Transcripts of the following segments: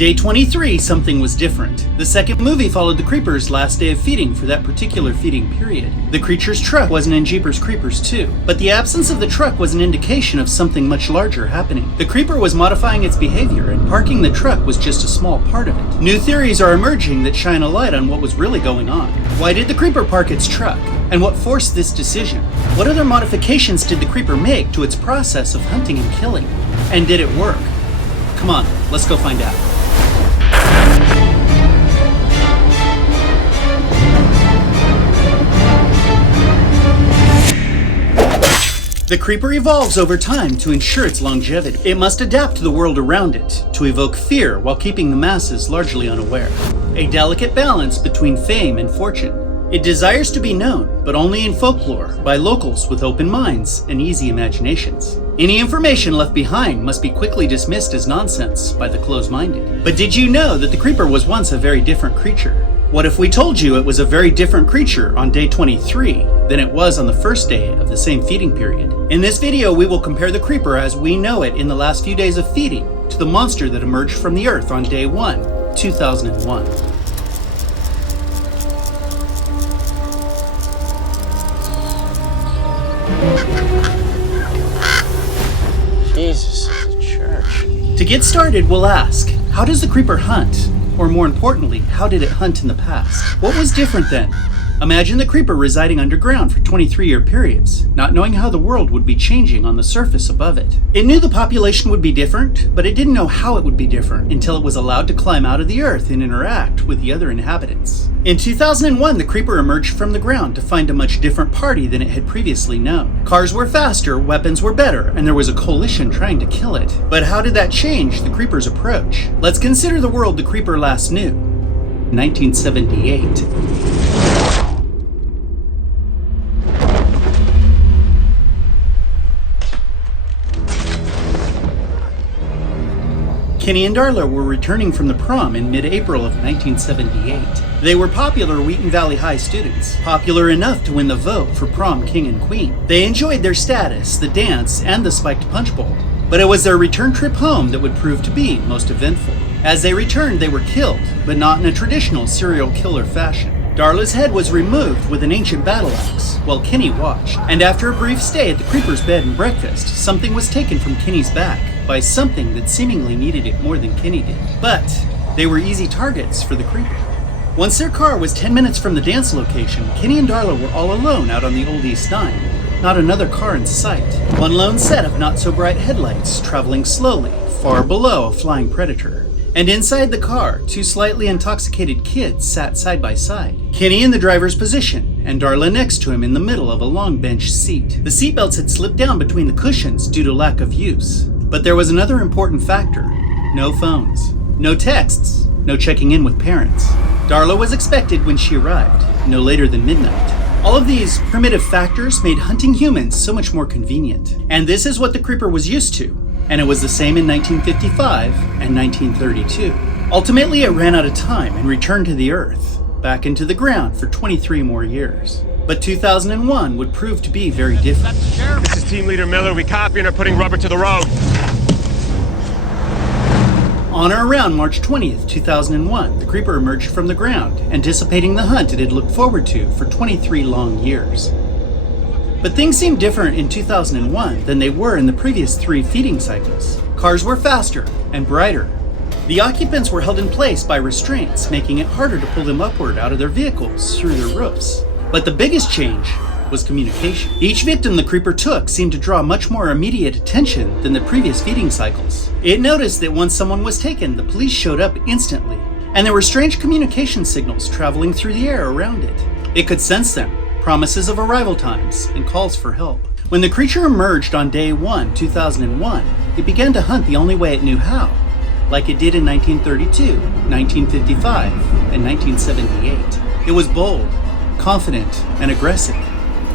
Day 23, something was different. The second movie followed the Creeper's last day of feeding for that particular feeding period. The creature's truck wasn't in Jeepers Creepers 2, but the absence of the truck was an indication of something much larger happening. The Creeper was modifying its behavior, and parking the truck was just a small part of it. New theories are emerging that shine a light on what was really going on. Why did the Creeper park its truck? And what forced this decision? What other modifications did the Creeper make to its process of hunting and killing? And did it work? Come on, let's go find out. The Creeper evolves over time to ensure its longevity. It must adapt to the world around it, to evoke fear while keeping the masses largely unaware. A delicate balance between fame and fortune. It desires to be known, but only in folklore, by locals with open minds and easy imaginations. Any information left behind must be quickly dismissed as nonsense by the close-minded. But did you know that the Creeper was once a very different creature? What if we told you it was a very different creature on day 23 than it was on the first day of the same feeding period? In this video, we will compare the Creeper as we know it in the last few days of feeding to the monster that emerged from the earth on day 1, 2001. Jesus, it's a church. To get started, we'll ask, how does the Creeper hunt? Or more importantly, how did it hunt in the past? What was different then? Imagine the Creeper residing underground for 23-year periods, not knowing how the world would be changing on the surface above it. It knew the population would be different, but it didn't know how it would be different until it was allowed to climb out of the earth and interact with the other inhabitants. In 2001, the Creeper emerged from the ground to find a much different party than it had previously known. Cars were faster, weapons were better, and there was a coalition trying to kill it. But how did that change the Creeper's approach? Let's consider the world the Creeper last knew. 1978. Kenny and Darla were returning from the prom in mid-April of 1978. They were popular Wheaton Valley High students, popular enough to win the vote for prom king and queen. They enjoyed their status, the dance, and the spiked punch bowl. But it was their return trip home that would prove to be most eventful. As they returned, they were killed, but not in a traditional serial killer fashion. Darla's head was removed with an ancient battle axe, while Kenny watched. And after a brief stay at the Creeper's bed and breakfast, something was taken from Kenny's back by something that seemingly needed it more than Kenny did. But they were easy targets for the Creeper. Once their car was 10 minutes from the dance location, Kenny and Darla were all alone out on the Old East 9. Not another car in sight. One lone set of not-so-bright headlights traveling slowly, far below a flying predator. And inside the car, two slightly intoxicated kids sat side by side. Kenny in the driver's position, and Darla next to him in the middle of a long bench seat. The seatbelts had slipped down between the cushions due to lack of use. But there was another important factor. No phones. No texts. No checking in with parents. Darla was expected when she arrived, no later than midnight. All of these primitive factors made hunting humans so much more convenient. And this is what the Creeper was used to. And it was the same in 1955 and 1932. Ultimately, it ran out of time and returned to the earth, back into the ground for 23 more years. But 2001 would prove to be very different. This is Team Leader Miller. We copy and are putting rubber to the road. On or around March 20th, 2001, the Creeper emerged from the ground, anticipating the hunt it had looked forward to for 23 long years. But things seemed different in 2001 than they were in the previous 3 feeding cycles. Cars were faster and brighter. The occupants were held in place by restraints, making it harder to pull them upward out of their vehicles through their roofs. But the biggest change was communication. Each victim the Creeper took seemed to draw much more immediate attention than the previous feeding cycles. It noticed that once someone was taken, the police showed up instantly, and there were strange communication signals traveling through the air around it. It could sense them, promises of arrival times, and calls for help. When the creature emerged on day 1, 2001, it began to hunt the only way it knew how, like it did in 1932, 1955, and 1978. It was bold, confident, and aggressive.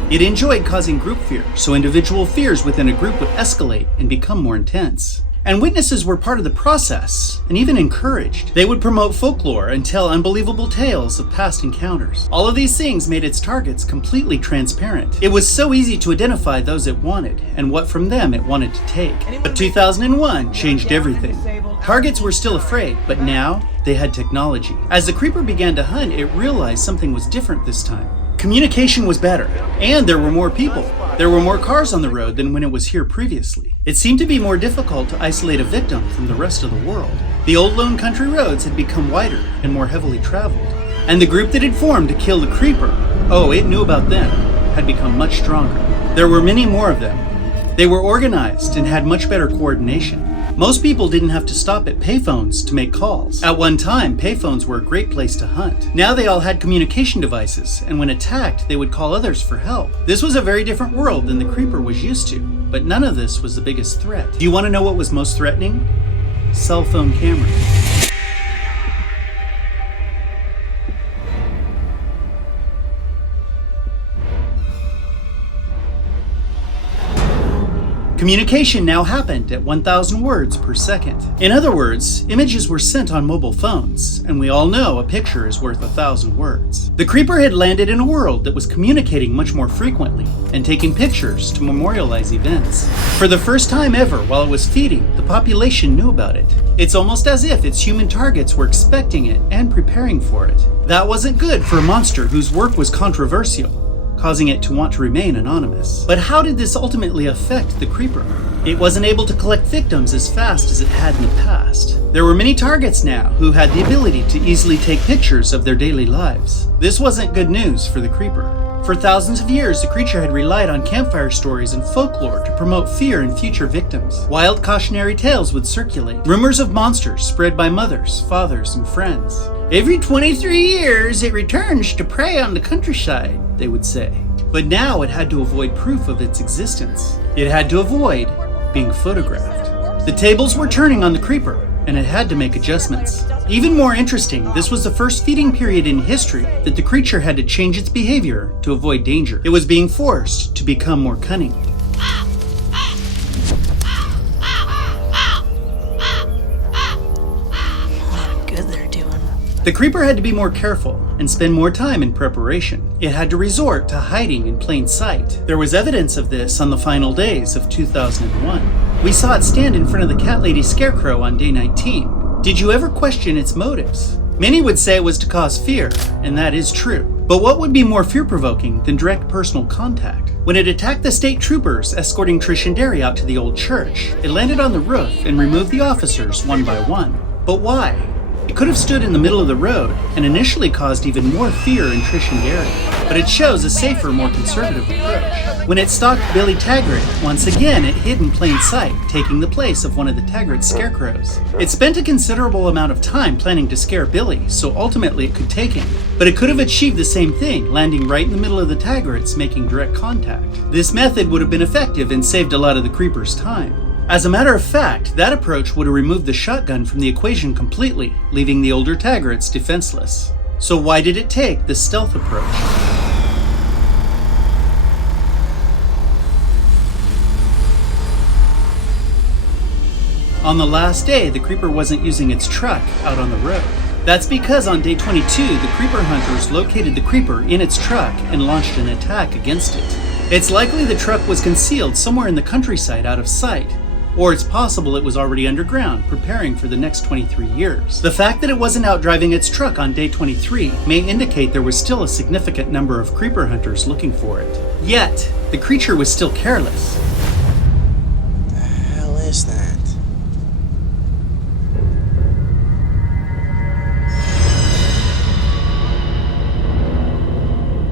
It enjoyed causing group fear, so individual fears within a group would escalate and become more intense. And witnesses were part of the process, and even encouraged. They would promote folklore and tell unbelievable tales of past encounters. All of these things made its targets completely transparent. It was so easy to identify those it wanted, and what from them it wanted to take. But 2001 changed everything. Targets were still afraid, but now they had technology. As the creeper began to hunt, it realized something was different this time. Communication was better, and there were more people. There were more cars on the road than when it was here previously. It seemed to be more difficult to isolate a victim from the rest of the world. The old lone country roads had become wider and more heavily traveled. And the group that had formed to kill the creeper, oh, it knew about them, had become much stronger. There were many more of them. They were organized and had much better coordination. Most people didn't have to stop at payphones to make calls. At one time, payphones were a great place to hunt. Now they all had communication devices, and when attacked, they would call others for help. This was a very different world than the creeper was used to, but none of this was the biggest threat. Do you want to know what was most threatening? Cell phone cameras. Communication now happened at 1,000 words per second. In other words, images were sent on mobile phones, and we all know a picture is worth 1,000 words. The creeper had landed in a world that was communicating much more frequently and taking pictures to memorialize events. For the first time ever while it was feeding, the population knew about it. It's almost as if its human targets were expecting it and preparing for it. That wasn't good for a monster whose work was controversial, causing it to want to remain anonymous. But how did this ultimately affect the creeper? It wasn't able to collect victims as fast as it had in the past. There were many targets now who had the ability to easily take pictures of their daily lives. This wasn't good news for the creeper. For thousands of years, the creature had relied on campfire stories and folklore to promote fear in future victims. Wild cautionary tales would circulate. Rumors of monsters spread by mothers, fathers, and friends. Every 23 years, it returns to prey on the countryside, they would say. But now it had to avoid proof of its existence. It had to avoid being photographed. The tables were turning on the creeper, and it had to make adjustments. Even more interesting, this was the first feeding period in history that the creature had to change its behavior to avoid danger. It was being forced to become more cunning. The creeper had to be more careful and spend more time in preparation. It had to resort to hiding in plain sight. There was evidence of this on the final days of 2001. We saw it stand in front of the cat lady scarecrow on day 19. Did you ever question its motives? Many would say it was to cause fear, and that is true. But what would be more fear-provoking than direct personal contact? When it attacked the state troopers escorting Trish and Derry out to the old church, it landed on the roof and removed the officers one by one. But why? It could have stood in the middle of the road and initially caused even more fear in Trish and Derry, but it chose a safer, more conservative approach. When it stalked Billy Taggart, once again it hid in plain sight, taking the place of one of the Taggart scarecrows. It spent a considerable amount of time planning to scare Billy, so ultimately it could take him. But it could have achieved the same thing, landing right in the middle of the Taggarts, making direct contact. This method would have been effective and saved a lot of the creeper's time. As a matter of fact, that approach would have removed the shotgun from the equation completely, leaving the older Taggarts defenseless. So why did it take the stealth approach? On the last day, the creeper wasn't using its truck out on the road. That's because on day 22, the creeper hunters located the creeper in its truck and launched an attack against it. It's likely the truck was concealed somewhere in the countryside out of sight, or it's possible it was already underground, preparing for the next 23 years. The fact that it wasn't out driving its truck on day 23 may indicate there was still a significant number of creeper hunters looking for it. Yet, the creature was still careless. The hell is that?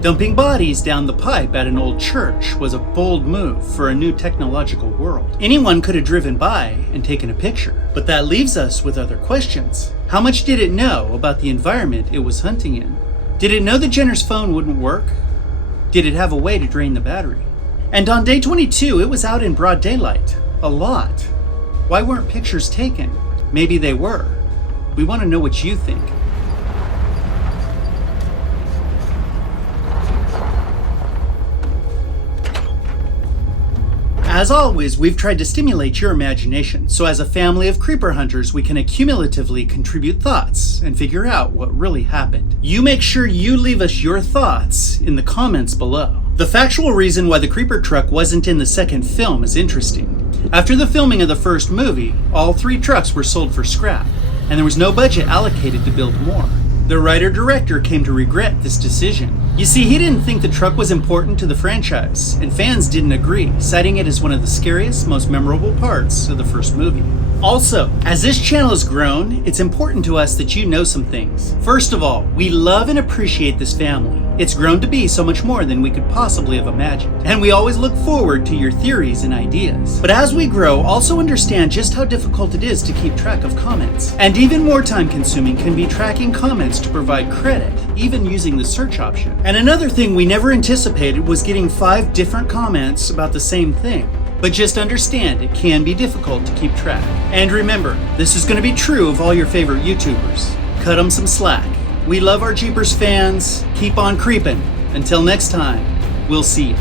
Dumping bodies down the pipe at an old church was a bold move for a new technological world. Anyone could have driven by and taken a picture, but that leaves us with other questions. How much did it know about the environment it was hunting in? Did it know that Jenner's phone wouldn't work? Did it have a way to drain the battery? And on day 22, it was out in broad daylight. A lot. Why weren't pictures taken? Maybe they were. We want to know what you think. As always, we've tried to stimulate your imagination, so as a family of creeper hunters, we can accumulatively contribute thoughts and figure out what really happened. You make sure you leave us your thoughts in the comments below. The factual reason why the creeper truck wasn't in the second film is interesting. After the filming of the first movie, all 3 trucks were sold for scrap, and there was no budget allocated to build more. The writer-director came to regret this decision. You see, he didn't think the truck was important to the franchise, and fans didn't agree, citing it as one of the scariest, most memorable parts of the first movie. Also, as this channel has grown, it's important to us that you know some things. First of all, we love and appreciate this family. It's grown to be so much more than we could possibly have imagined, and we always look forward to your theories and ideas. But as we grow, also understand just how difficult it is to keep track of comments. And even more time-consuming can be tracking comments to provide credit, even using the search option. And another thing we never anticipated was getting 5 different comments about the same thing. But just understand, it can be difficult to keep track. And remember, this is going to be true of all your favorite YouTubers. Cut them some slack. We love our Jeepers fans. Keep on creeping. Until next time, we'll see you.